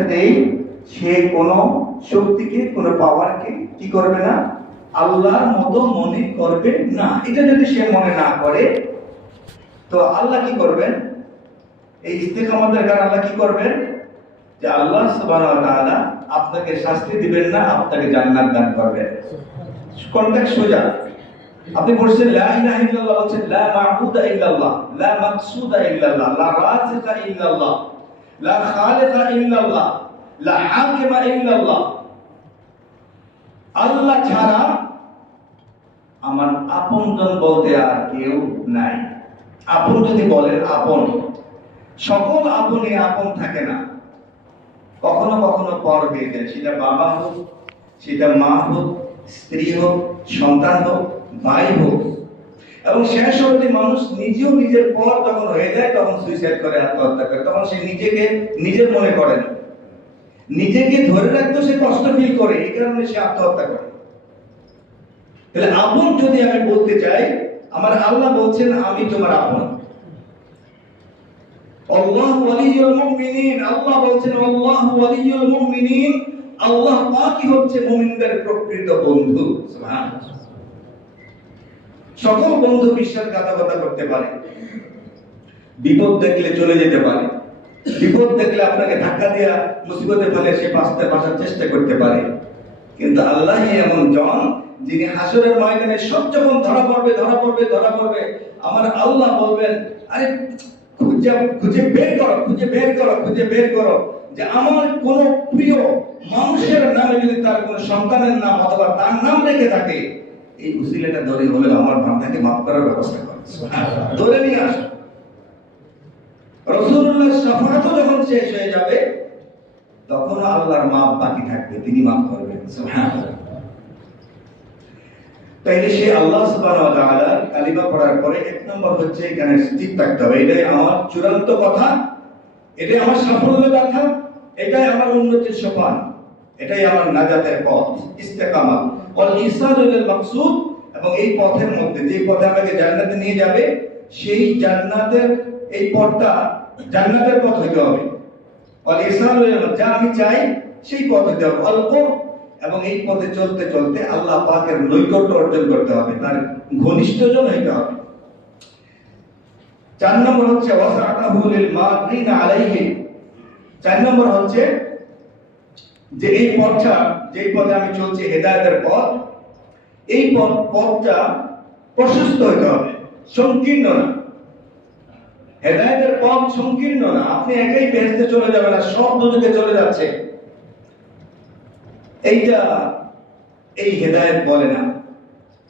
ক্ষেত্রেই সে কোনো শক্তিকে, কোনো পাওয়ারকে কি করবে না, আল্লাহর মতো মনে করবে না। এটা যদি সে মনে না করে, তো আল্লাহ কি করবেন? এই ইস্তেকামতের কারণে আল্লাহ কি করবেন? যে আল্লাহ সুবহানাহু ওয়া তাআলা আপনাকে শাস্তি দিবেন না, আপনাকে জান্নাত দান করবেন। কনটেক্সট সোজা। আপনি বলছেন লা ইলাহা ইল্লাল্লাহ, বলছেন লা মা'বুদা ইল্লাল্লাহ, লা মাকসুদা ইল্লাল্লাহ, লা রাযিকা ইল্লাল্লাহ, লা খালিকা ইল্লাল্লাহ, লা হাকিমা ইল্লাল্লাহ। আল্লাহ ছাড়া আমার আপনজন বলতে আর কেউ নাই। আপন যদি বলেন আপন, সকল আপনে আপন থাকে না, কখনো কখনো পর হয়ে যায়। সেটা বাবা হোক, সেটা মা হোক, স্ত্রী হোক, সন্তান হোক, ভাই হোক। এবং শেষ অবধি মানুষ নিজেও নিজের পর যখন হয়ে যায়, তখন সুইসাইড করে, আত্মহত্যা করে। তখন সে নিজেকে নিজের মনে করে না, নিজেকে ধরে রাখতে সে কষ্ট ফিল করে, এই কারণে সে আত্মহত্যা করে। তাহলে আপন যদি আমি বলতে চাই, আমার আল্লাহ বলছেন আমি তোমার আপন। আল্লাহু ওয়ালিয়ুল মুমিনিন, আল্লাহ বলছেন আল্লাহু ওয়ালিয়ুল মুমিনিন, আল্লাহ পাকই হচ্ছে মুমিনদের প্রকৃত বন্ধু। সুবহানাল্লাহ। সকল বন্ধু বিশ্বাসঘাতকতা করতে পারে, বিপদ দেখলে চলে যেতে পারে, বিপদ দেখলে আপনাকে ধাক্কা দিয়া মুসিবতে ফেলে সে বাঁচার চেষ্টা করতে পারে। কিন্তু আল্লাহই এমন জন, যিনি হাসরের ময়দানে সব যখন ধরা পড়বে, আমার আল্লাহ বলবেন, আরে খুঁজে বের করো যে আমার কোন প্রিয় মানুষের নামে যদি তার কোন সন্তানের নাম অথবা তার নাম রেখে থাকে, এই উসিলাটা ধরে হলে আমার বান্দাকে মাফ করার ব্যবস্থা করো। ধরে নিয়ে আসো। রাসূলুল্লাহ শাফাআত যখন শেষ হয়ে যাবে, তখন আল্লাহর মাফ বাকি থাকবে, তিনি মাফ করবেন। সুবহানাল্লাহ। তাইলে সে আল্লাহ সুবহানাহু ওয়া তাআলা কালিমা পড়ার পরে এক নম্বর হচ্ছে এখানে স্থির থাকতে হবে। এটাই আমার চূড়ান্ত কথা, এটাই আমার সাফল্যের কথা, এটাই আমার উন্নতির সোপান, এটাই আমার নাজাতের পথ, ইস্তেকামাত ওয়াল ইসালু ইলাল মাকসুদ। এবং এই পথের মধ্যে, যে পথে আমাকে জান্নাতে নিয়ে যাবে, সেই জান্নাতের এই পথটা জান্নাতের পথ হইতে হবে। ওয়াল ইসালু ইলাল, যা আমি চাই সেই পথ হইতে হবে। অল কুরব, এবং এই পথে চলতে চলতে আল্লাহ পাকের নৈকট্য অর্জন করতে হবে, তার ঘনিষ্ঠজন হইতে হবে। 4 নম্বর হচ্ছে ওয়াসাআতাহু লিল মারিনা আলাইহি। 4 নম্বর হচ্ছে যে এই পথটা, যে পথে আমি চলছি, হেদায়েতের পথ, এই পথটা প্রশস্ত হইতে হবে, সংকীর্ণ না। হেদায়েতের পথ সংকীর্ণ না, আপনি একাই বেহেশতে চলে যাবেন না, সব দুজকে চলে যাচ্ছে, এইটা এই হেদায়েত বলে না।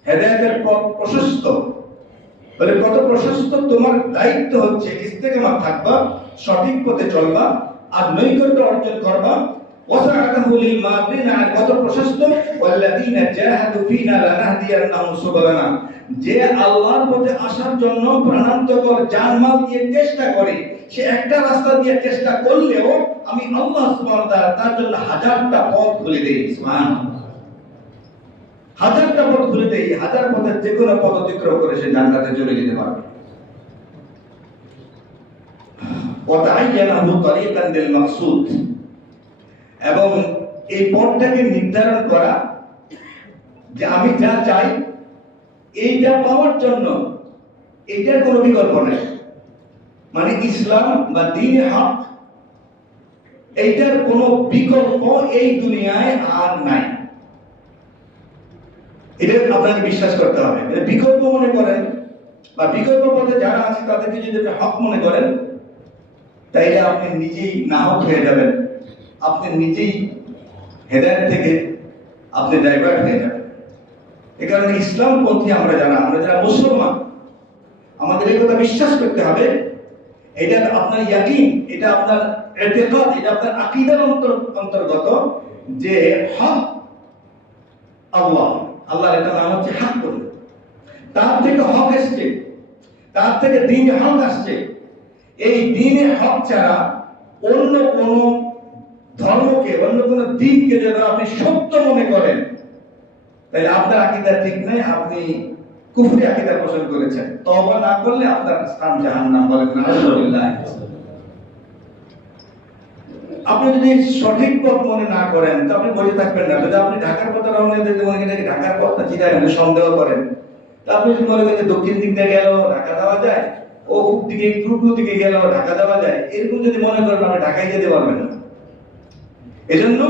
হেদায়েতের পথ প্রশস্ত। বলে কত প্রশস্ত? তোমার দায়িত্ব হচ্ছে ইস্তেকামাত থাকবা, সঠিক পথে চলবা, আর নৈকট্য অর্জন করবা। ওয়াসাআতাহু লিল মারিনা, কত প্রশস্ত? ওয়াল্লাযীনা জাহাদু ফীনা লানাহদিয়ান্নাহুম সুবুলানা, যে আল্লাহর পথে আসার জন্য প্রাণান্তকর জানমাল দিয়ে চেষ্টা করে, সে একটা রাস্তা দিয়ে চেষ্টা করলেও আমি আল্লাহ সুবহানাহু ওয়া তাআলা তার জন্য হাজারটা পথ খুলে দেই। সুবহানাল্লাহ। হাজারটা পথ খুলে দেই, হাজার পথের যে কোনো পথ অতিক্রম করে সে জান্নাতে চলে যেতে পারবে। ওয়াতাআয়্যানাহু তারিকান লিল মাকসুদ, এবং এই পথটাকে নির্ধারণ করা যে আমি যা চাই এইটা পাওয়ার জন্য এটার কোনো বিকল্প নেই। মানে ইসলাম বা দ্বীন হক, এইটার কোনো বিকল্প এই দুনিয়ায় আর নাই। এটা আপনাকে বিশ্বাস করতে হবে। বিকল্প মনে করেন বা বিকল্প পথে যারা আছে তাদেরকে যদি আপনি হক মনে করেন, তাইলে আপনি নিজেই নাহক হয়ে যাবেন, আপনি নিজেই হেদায়েত থেকে আপনি ডাইভার্ট হয়ে যাবেন। এই কারণে ইসলাম পন্থী আমরা যারা মুসলমান, আমাদের এই কথা বিশ্বাস করতে হবে, এটা আপনার ইয়াকিন, এটা আপনার ইতিকাদ, এটা আপনার আকীদার অন্তর্গত, যে হক আল্লাহর একটা নাম হচ্ছে হক। তার থেকে হক আসছে, তার থেকে দ্বীন হক আসছে। এই দ্বীনে হক ছাড়া অন্য কোন ধর্মকে, অন্য কোন দ্বীনকে যদি আপনি সত্য মনে করেন, তাহলে আপনার আকীদা ঠিক নাই, আপনি কুফরি আকীদা পোষণ করেছেন। তওবা না করলে আপনার স্থান জাহান্নাম। বলেন আলহামদুলিল্লাহ। আপনি যদি সঠিক পথ মনে না করেন তো আপনি বসে থাকবেন না। যদি আপনি ঢাকার পথে রওনা দিতে মনে করেন ঢাকার পথটা চিটাগাং সন্দেহ করেন, তা আপনি যদি মনে করেন দক্ষিণ দিক দিয়ে গেল ঢাকা যাওয়া যায়, ও পূব দিকে পূর্ব দিকে গেল ঢাকা যাওয়া যায়, এরকম যদি মনে করেন আপনি ঢাকায় যেতে পারবেন না। এজন্য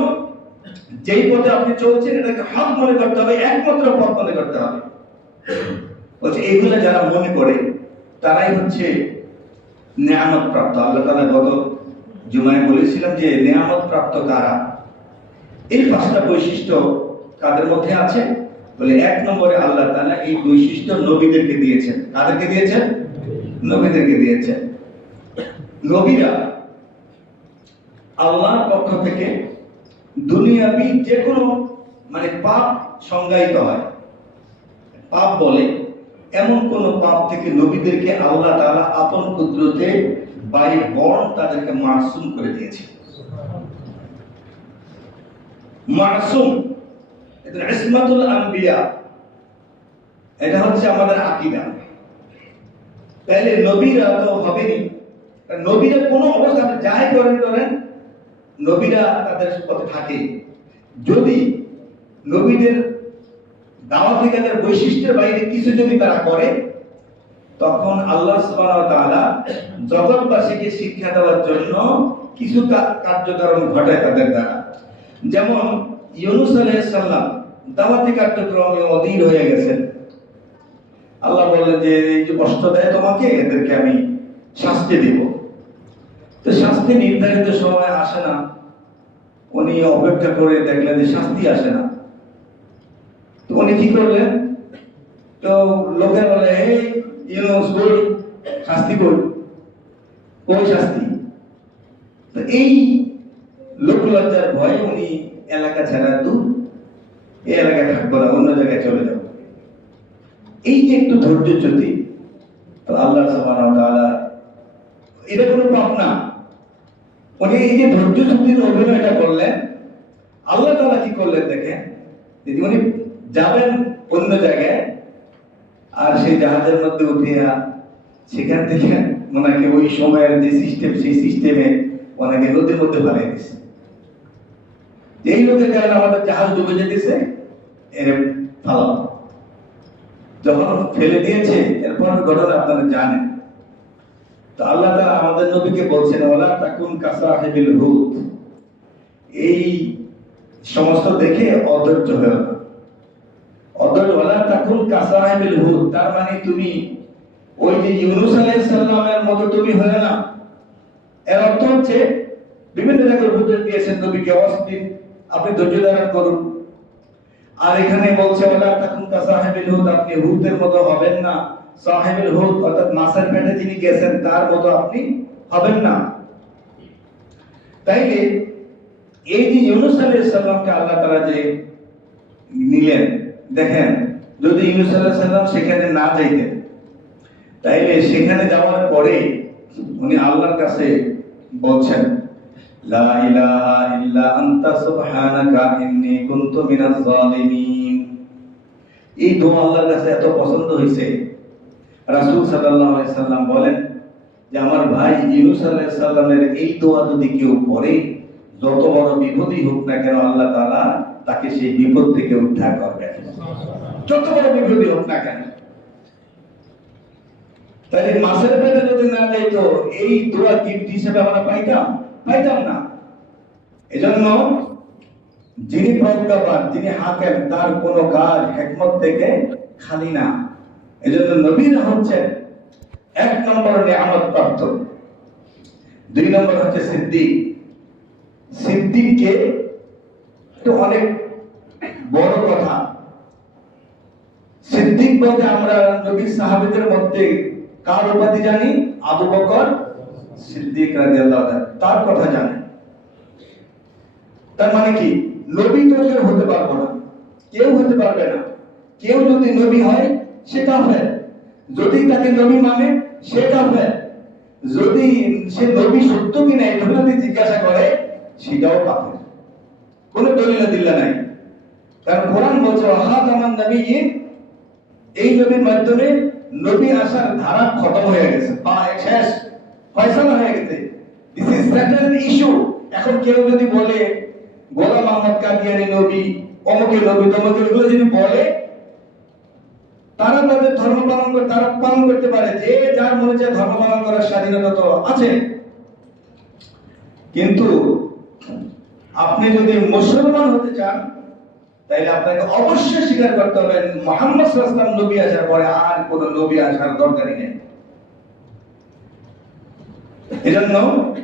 যেই পথে আপনি চলছেন এটাকে হক মনে করতে হবে, একমাত্র পথ মনে করতে হবে। বলছে এইগুলো যারা মনে করে তারাই হচ্ছে নিয়ামত প্রাপ্ত। আল্লাহ তাআলা গত জুমায় বলেছিলাম যে নিয়ামত প্রাপ্ত কারা। এই পাঁচটা বৈশিষ্ট্য কাদের মধ্যে আছে বলে, এক নম্বরে আল্লাহ তাআলা এই বৈশিষ্ট্য নবীদেরকে দিয়েছেন। কাদেরকে দিয়েছেন? নবীদেরকে দিয়েছেন। নবীরা আল্লাহর পক্ষ থেকে দুনিয়াবি যে কোনো মানে পাপ সংজ্ঞায়িত হয়, পাপ বলে এমন কোন পাপ থেকে নবীদেরকে আল্লাহ তাআলা আপন কুদরতে বাই বর্ণ তাদেরকে মাসুম করে দিয়েছে। মাসুম এটা ইসমাতুল আম্বিয়া, এটা হচ্ছে আমাদের আকীদা। তাহলে নবীরা তো হবেনি, নবীরা কোনো অবস্থা যাই করেন নবীরা তাদের পথে থাকে। যদি নবীদের দাওয়াতি কাজের বৈশিষ্ট্যের বাইরে কিছু যদি তারা করে, তখন আল্লাহ সুবহানাহু ওয়া তাআলা জগৎবাসীকে শিক্ষা দেওয়ার জন্য কিছু কার্যক্রম ঘটায় তাদের দ্বারা। যেমন ইউনূস আলাইহিস সালাম দাওয়াতি কার্যক্রমে অধীর হয়ে গেছেন। আল্লাহ বললেন যে এই যে কষ্ট দেয় তোমাকে, এদেরকে আমি শাস্তি দেব। তো শাস্তি নির্ধারিত সময় আসে না, উনি অপেক্ষা করে দেখলেন যে শাস্তি আসে না। তো উনি কি করলেন? তো লোকের বলে এই ইউনূস কই শাস্তি, কই শাস্তি। তো এই লোক লজ্জার ভয়ে উনি এলাকা ছাড়া দূর, এই এলাকায় থাকবো না, অন্য জায়গায় চলে যাবো। এই যে একটু ধৈর্যচ্যুতি, তো আল্লাহ সুবহানাহু ওয়া তাআলা এটা কোনো পাপ না। উনি এই যে ধৈর্যচ্যুতির অভিনয়টা করলেন, আল্লাহ তাআলা কি করলেন দেখেন, যদি উনি যাবেন অন্য জায়গায় আর সেই জাহাজের মধ্যে উঠিয়া সেখান থেকে ওনাকে ওই সময়ের যে সিস্টেম সেই সিস্টেমে ওনাকে নদীর মধ্যে ফেলে দিয়েছে। এই লোকের কারণে আমাদের জাহাজ ডুবে যেতেছে, এর ফালাও। যখন ফেলে দিয়েছে এরপর ঘটনা আপনারা জানেন। তো আল্লাহ তাআলা আমাদের নবীকে বলছেন ওয়ালা তাকুন কাসাহিবিল হুত, এই সমস্ত দেখে অধৈর্য হও না। অধৈর্য ওয়ালা তাকুন কাসাহিবিল হুত, তার মানে তুমি ওই যে ইউনূস আলাইহিস সালামের মতো তুমি হয়ে না। এর অর্থ হচ্ছে বিভিন্ন জায়গায় উপদেশ দিয়েছেন নবীকে অস্থির, আপনি ধৈর্য ধারণ করুন। আর এখানে বলছে ওয়ালা তাকুন কাসাহিবিল হুত, আপনি হুতের মতো হবেন না। সাহিবুল হুত অর্থাৎ মাছের পেটে যিনি গেছেন তার মতো আপনি হবেন না। তাইলে এই যে ইউনূস আলাইহিস সালামকে আল্লাহ তাআলা যে নিলেন, দেখেন যদি ইউনূস আলাইহিস সালাম সেখানে না যাইতেন, তাইলে সেখানে যাওয়ার পরে উনি আল্লাহর কাছে বলছেন লা ইলাহা ইল্লা আনতা সুবহানাকা ইন্নী কুনতু মিনাজ জালিমিন। এই দোয়া আল্লাহর কাছে এত পছন্দ হয়েছে, রাসূল সাল্লাল্লাহু আলাইহি সাল্লাম বলেন যে আমার ভাই ইউনূস আলাইহিস সালামের এই দোয়া যদি কেউ পড়ে, যত বড় বিপদই হোক না কেন আল্লাহ তাআলা তাকে সেই বিপদ থেকে উদ্ধার করবেন, যত বড় বিপদই হোক না কেন। তাহলে মাছের পেটে যদি না যাইতো এই দোয়া গিফট হিসেবে আমরা পাইতাম না। এজন্য যিনি প্রজ্ঞাবান, যিনি হাকেম, তার কোনো কাজ হিকমত থেকে খালি না। এজন্য নবীরা হচ্ছেন এক নম্বর নিয়ামত প্রাপ্ত। দুই নম্বর হচ্ছে সিদ্দিক। সিদ্দিককে তো অনেক বড় কথা। সিদ্দিক বলতে আমরা নবীর সাহাবীদের মধ্যে কার উপাধি জানি? আবু বকর সিদ্দিক রাদিয়াল্লাহু তাআলা, তার কথা জানি। তার মানে কি নবী তো কেউ হতে পারবে না, কেউ হতে পারবে না। কেউ যদি নবী হয় সে কাফের, যদি তাকে নবী মানে সে কাফের, যদি সে নবী সত্য কিনা এই ধরনের জিজ্ঞাসা করে সেটাও কাফের। কোন দলিল দিল্লা নাই। কারণ কোরআন বলছে ওয়াহাদামান নবিয়্যিন, এই নবীর মাধ্যমে নবী আসার ধারা খতম হয়ে গেছে, শেষ, ফয়সালা হয়ে গেছে। This is settled issue. এখন কেউ যদি বলে গোলাম আহমদ কাদিয়ানী নবী, অমুকে নবী, তমুকে, এগুলো যদি বলে, তারা তাদের ধর্ম পালন করতে পারে, যে যার মনে চায় ধর্ম পালন করার স্বাধীনতা তো আছে। কিন্তু আপনি যদি মুসলমান হতে চান, তাইলে আপনাকে অবশ্যই স্বীকার করতে হবে মুহাম্মদ সাল্লাল্লাহু আলাইহি ওয়াসাল্লাম নবী আসার পরে আর কোন নবী আসার দরকারই নেই। এজন্য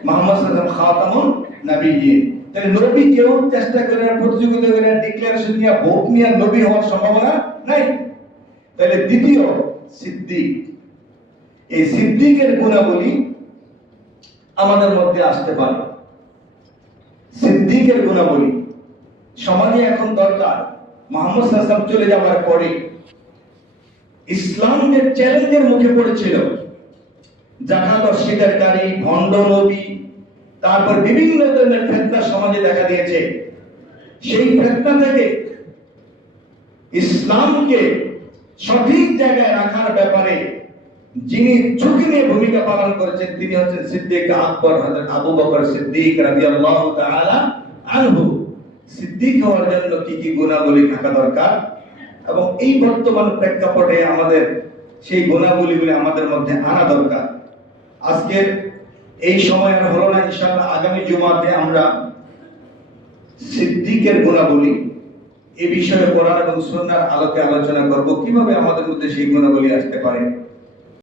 মুহাম্মদ সাল্লাল্লাহু আলাইহি ওয়াসাল্লাম খাতামুন নবিয়্যিন। তাহলে নবী কেউ চেষ্টা করে, প্রতিযোগিতা করে, ডিক্লারেশন নিয়ে, ভোট নিয়ে নবী হওয়ার সম্ভাবনা নাই। তাহলে দ্বিতীয় সিদ্দিক, এই সিদ্দিকের গুণাবলী আমাদের মধ্যে আসতে পারে। সিদ্দিকের গুণাবলী সমাজে এখন দরকার। মুহাম্মদ সাল্লাল্লাহু আলাইহি ওয়াসাল্লাম চলে যাওয়ার পরে ইসলাম যে চ্যালেঞ্জের মুখে পড়েছিল, জাকাত অস্বীকারী, ভণ্ড নবী, তারপর বিভিন্ন ধরনের ফিতনা সমাজে দেখা দিয়েছে। সেই ফিতনা থেকে ইসলামকে সঠিক জায়গায় রাখার ব্যাপারে যিনি ঝুঁকি নিয়ে ভূমিকা পালন করেছেন, তিনি হচ্ছেন সিদ্দিক আকবর, হযরত আবু বকর সিদ্দিক রাদিয়াল্লাহু তাআলা আনহু। সিদ্দিক হওয়ার জন্য কি কি গুণাবলী থাকা দরকার, এবং এই বর্তমান প্রেক্ষাপটে আমাদের সেই গুণাবলীগুলি আমাদের মধ্যে আনা দরকার। আজকের এই সময় আর হলো না, ইনশাআল্লাহ আগামী জুমাতে আমরা সিদ্দিকের গুণাবলী এই বিষয়ে কোরআন এবং সুন্নাহর আলোকে আলোচনা করব, কিভাবে আমাদের মধ্যে সেই গুণাবলী আসতে পারে।